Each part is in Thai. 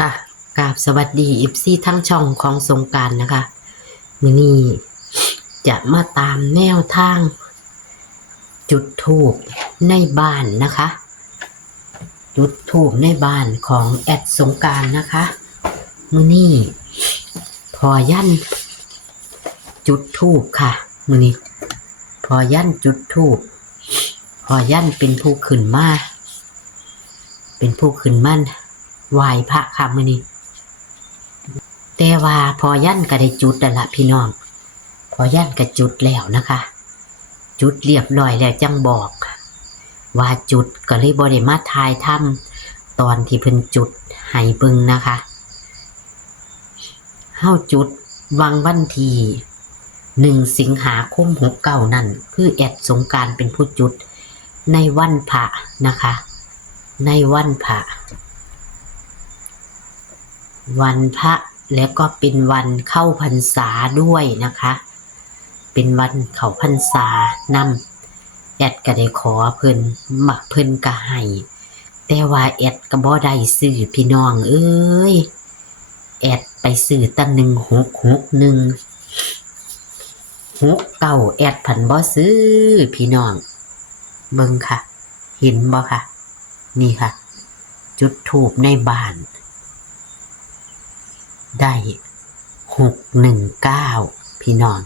ค่ะกราบสวัสดีFCทั้งช่องของสงกรานต์นะคะมื้อนี้จะมาตามแนวทางจุดธูปในบ้านนะคะจุดธูปในบ้านของแอดสงกรานต์นะคะมื้อนี้พอยันจุดธูปค่ะมื้อนี้พอยันจุดธูปพอยันเป็นผู้ขึ้นมาไหว้พระค่ะมื้อนี้แต่ว่าพอยันก็ได้จุดแล้วล่ะพี่น้องพอยันก็จุดแล้วนะคะจุดเรียบร้อยแล้วจังบอกว่าจุดก็เลยบ่ได้มาถ่ายทำตอนที่เพิ่นจุดให้เบิ่งนะคะเฮาจุดวันที่1สิงหาคม69นั่นคือแอดสงกรานต์เป็นผู้จุดในวันพระนะคะในวันพระแล้วก็เป็นวันเข้าพรรษาด้วยนะคะเป็นวันเข้าพรรษานำแอดก็ได้ขอเพิ่นเพิ่นก็ให้แต่ว่าแอดก็บ่ได้ซื้อพี่น้องเอ้ยแอดไปซื้อตั้ง1661 69แอดผันบ่ซื้อพี่น้องเบิ่งค่ะเห็นบ่ค่ะนี่ค่ะจุดธูปในบ้านได้619พี่น้อง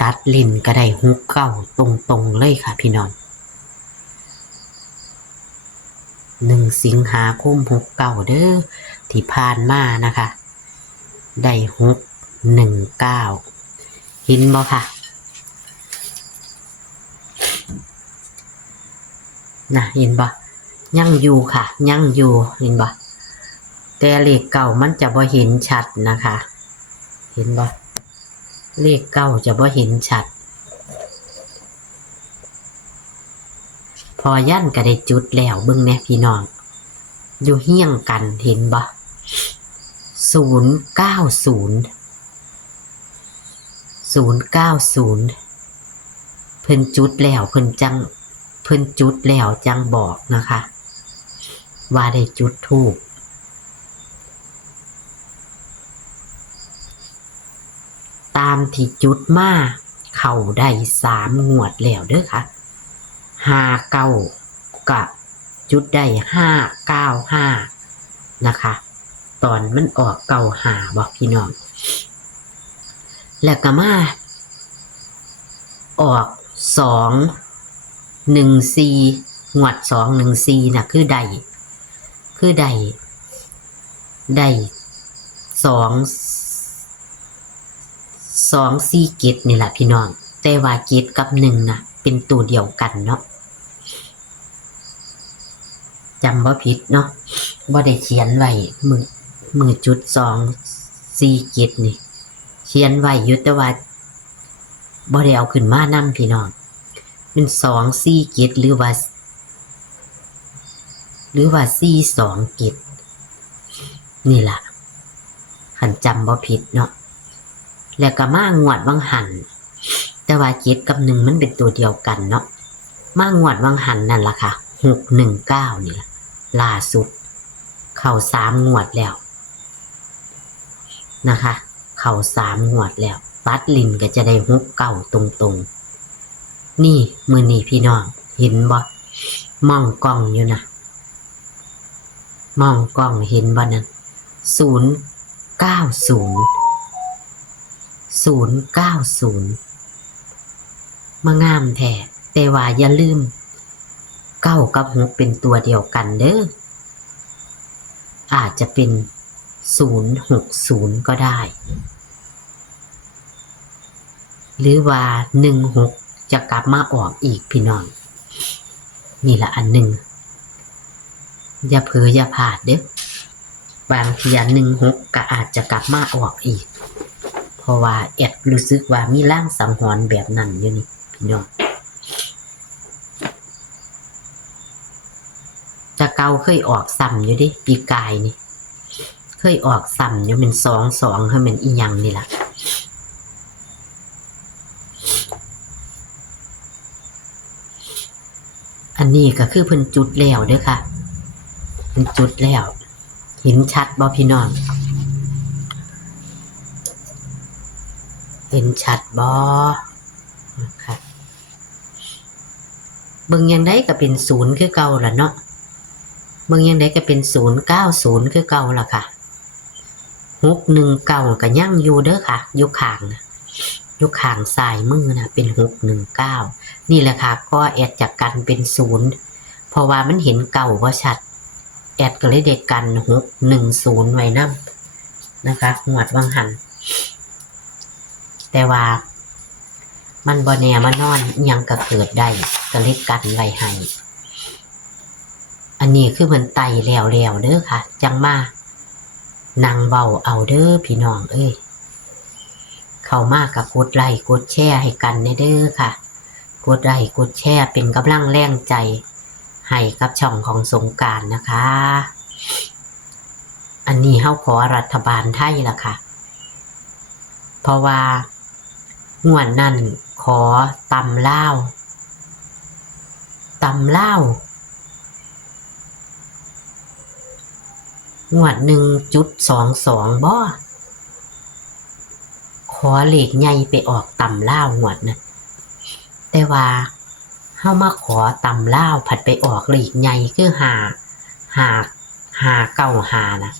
ตัดลิ้นก็ได้69ตรงๆเลยค่ะพี่น้อง1สิงหาคม69เด้อที่ผ่านมานะคะได้619เห็นบ่ค่ะนะเห็นบ่ยังอยู่ค่ะยังอยู่เห็นบ่แต่เลขเก่ามันจะบ่เห็นชัดนะคะเห็นบ่เลขเก่าจะบ่เห็นชัดพอยันก็ได้จุดแล้วเบิ่งแน่พี่น้องอยู่เฮี้ยงกันเห็นบ่090เพิ่นจุดแล้วเพิ่นจุดแล้วจังบอกนะคะว่าได้จุดธูปตามที่จุดมาเข้าได้3งวดแล้วเด้อค่ะ59กับจุดได้595นะคะตอนมันออก95บอกพี่น้องแล้วก็มาออก214งวด214น่ะคือได้2 4 7นี่แหละพี่น้องแต่ว่า7กับ1น่ะเป็นตัวเดียวกันเนาะจำบ่ผิดเนาะบ่ได้เขียนไว้มือจุด2 4 7นี่เขียนไว้อยู่แต่ว่าบ่ได้เอาขึ้นมานำพี่น้องเป็น2 4 7หรือว่า4 2 7นี่ล่ะคันจำบ่ผิดเนาะแล้วก็มางวดวังหันแต่ว่า7กับ1มันเป็นตัวเดียวกันเนาะมางวดวังหันนั่นล่ะค่ะ619นี่ล่ะล่าสุดเข้า3งวดแล้วนะคะเข้า3งวดแล้วปัดลิ้นก็จะได้69ตรงๆนี่มื้อนี้พี่น้องเห็นบ่มองกล้องอยู่นะมองกล้องเห็นบ่นั่น090มางามแท้แต่ว่าอย่าลืม9กับ6เป็นตัวเดียวกันเด้ออาจจะเป็น060ก็ได้หรือว่า16จะกลับมาออกอีกพี่น้องนี่ละอันหนึ่งอย่าเผลออย่าพลาดเด้อบางที16ก็อาจจะกลับมาออกอีกเพราะว่าแอดรู้สึกว่ามีลางสังหรณ์แบบนั้นอยู่นี่พี่น้องแต่เก่าเคยออกซ้ำอยู่ดิปีกายนี่เคยออกซ้ำอยู่เป็น22ให้มันอีหยังนี่ล่ะอั อันนี้ก็คือเพิ่นจุดแล้วเด้อค่ะเพิ่นจุดแล้วเห็นชัดบ่พี่น้องเห็นชัดบ่ค่ะเบิ่งยังไดก็เป็น0คือเก่าล่ะเนาะเบิ่งยังไดก็เป็น090คือเก่าล่ะค่ะ619ก็ยังอยู่เด้อค่ะอยู่ข้างนะอยู่ข้างซ้ายมือนะเป็น619นี่แหละค่ะก็แอดจากกันเป็น0เพราะว่ามันเห็นเก่าบ่ชัดแอดก็เลยได้กัน610ไว้นำนะคะงวดวังหันแต่ว่ามันบ่แน่มานอนยังก็เกิดได้ก็เลยกันไว้ให้อันนี้คือมันไตแล้วเด้อค่ะจังมานั่งเว้าเอาเด้อพี่น้องเอ้ยเข้ามาก็กดไลค์กดแชร์ให้กันเด้อค่ะกดไลค์กดแชร์เป็นกำลังแรงใจให้กับช่องของสงกรานต์นะคะอันนี้เฮาขอรัฐบาลไทยล่ะค่ะเพราะว่างวดนั้นขอตำลาวงวด1.22บ่ขอเลขใหญ่ไปออกตำลาวงวดนั้นแต่ว่าเฮามาขอตำลาวผัดไปออกเลขใหญ่คือ595นะ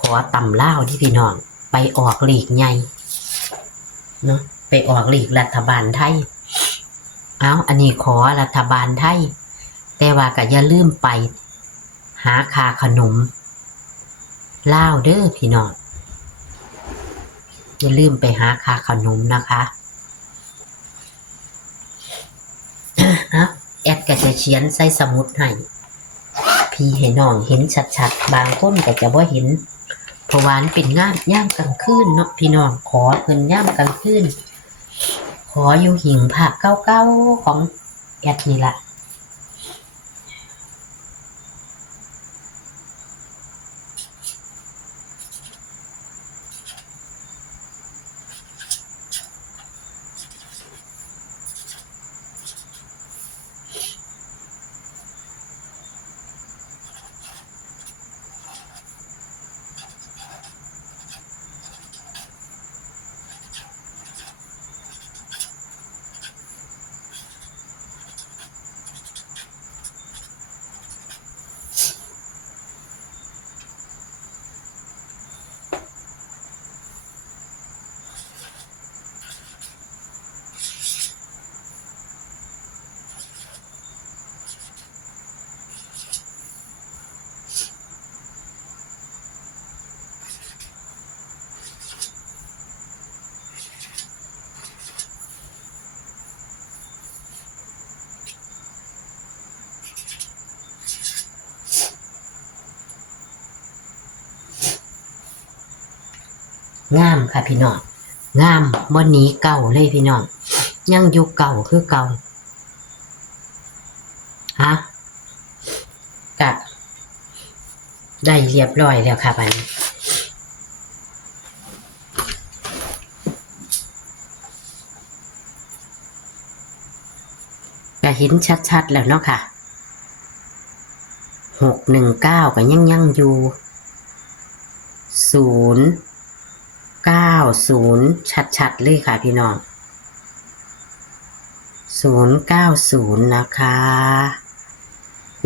ขอตำลาวที่พี่น้องไปออกเลขใหญ่เนาะไปออกเลขรัฐบาลไทยอันนี้ขอรัฐบาลไทยแต่ว่าก็อย่าลืมไปหาค่าขนมลาวเด้อพี่น้องอย่าลืมไปหาค่าขนมนะคะแอดก็จะเขียนใส่สมุดให้พี่ให้น้องเห็นชัดๆบางคนก็จะบ่เห็นเพราะว่าเป็นงานย่ามกลางคืนเนาะพี่น้องขอเพิ่นย่ามกลางคืนขออยู่หิ่งพระเก่าๆของแอดนี่ล่ะงามค่ะพี่น้องงามบ่หนีเก่าเลยพี่น้องยังอยู่เก่าคือเก่ากะได้เรียบร้อยแล้วค่ะบัดนี้ก็เห็นชัดๆแล้วเนาะค่ะ619ก็ยังอยู่090ชัดๆเลยค่ะพี่น้อง090นะคะ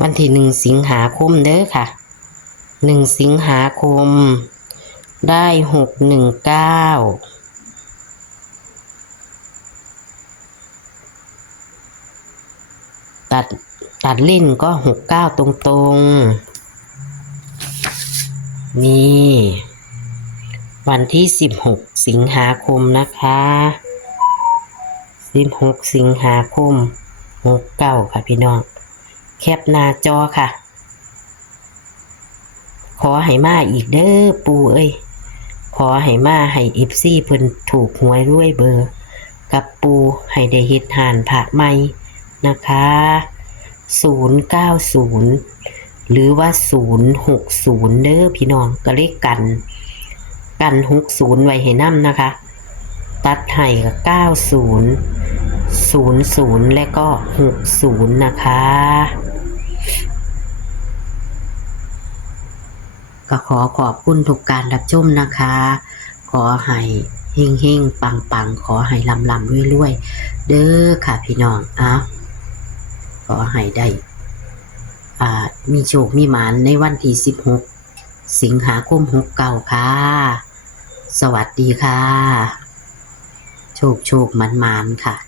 วันที่1สิงหาคมเด้อค่ะ1สิงหาคมได้619ตัดเล่นก็69ตรงๆนี่วันที่16สิงหาคมนะคะ16สิงหาคม69ค่ะพี่น้องแคปหน้าจอค่ะขอให้มาอีกเด้อปู่เอ้ยขอให้มาให้ FC เพิ่นถูกหวยรวยเบอร์กับปู่ให้ได้เฮ็ดหานพระใหม่นะคะ090หรือว่า060เด้อพี่น้องก็เลขกัน60ไว้ให้นำนะคะตัดให้ก็90 00และก็60นะคะก็ขอขอบคุณทุกการรับชมนะคะ ขอให้เฮงๆปังๆขอให้ลำๆรวยๆเด้อค่ะพี่น้องขอให้ได้มีโชคมีหมานในวันที่16สิงหาคม69ค่ะสวัสดีค่ะโชคหมานๆค่ะ